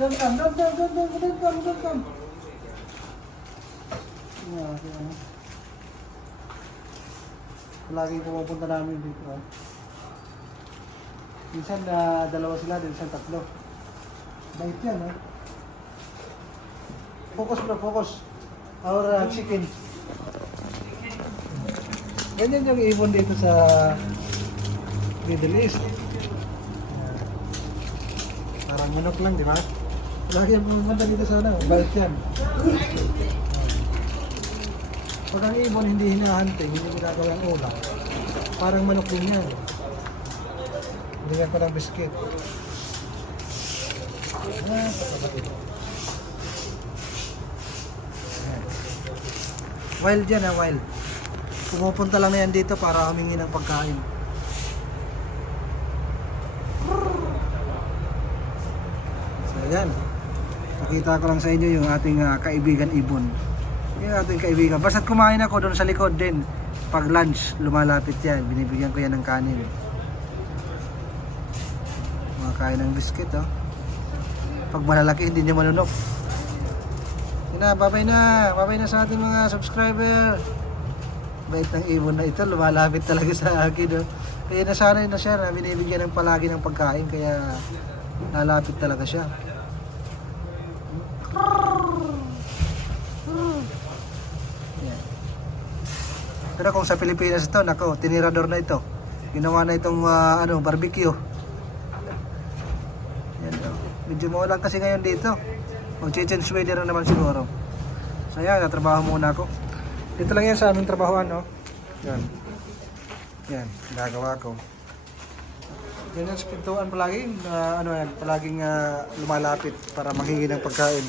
Doon kam, doon kam. Laging pumupunta namin dito. Minsan dalawa sila, minsan tatlo. Bait yan, ha? Focus bro, focus. Our chicken. Ganyan yung ibon dito sa Middle East. Parang manok lang, di ba? Lagi yung pumunta dito sa ano, bait yan. Pag ang ibon hindi hinahunting, hindi ginagawa ang ulam, parang manok din yan. Bigyan ko ng biscuit. Wild yan, ha, wild. Pumupunta lang na yan dito para humingi ng pagkain. So yan, pakita ko lang sa inyo yung ating kaibigan ibon. Yung ating kaibigan, basta't kumain ako doon sa likod din. Pag lunch, lumalapit yan, binibigyan ko yan ng kanin. Kumakain ng biscuit, oh. Pag malalaki, hindi niya manunok. Yun na, babay na sa ating mga subscriber. Bait ng ibon na ito, lumalapit talaga sa akin, oh. Kaya nasanay na siya na binibigyan ng palagi ng pagkain, kaya lalapit talaga siya. Yan. Pero kung sa Pilipinas ito, nako, tinirador na ito. Ginawa na itong barbecue. Yan, oh. Medyo maulan kasi ngayon dito. Mag-change weather na naman siguro. So yan, natrabaho muna ako. Dito lang yan sa aming trabahoan, no? Yan. Yan, nagagawa ko. Yan yung pintuan palagi, palaging lumalapit para manghingi ng pagkain.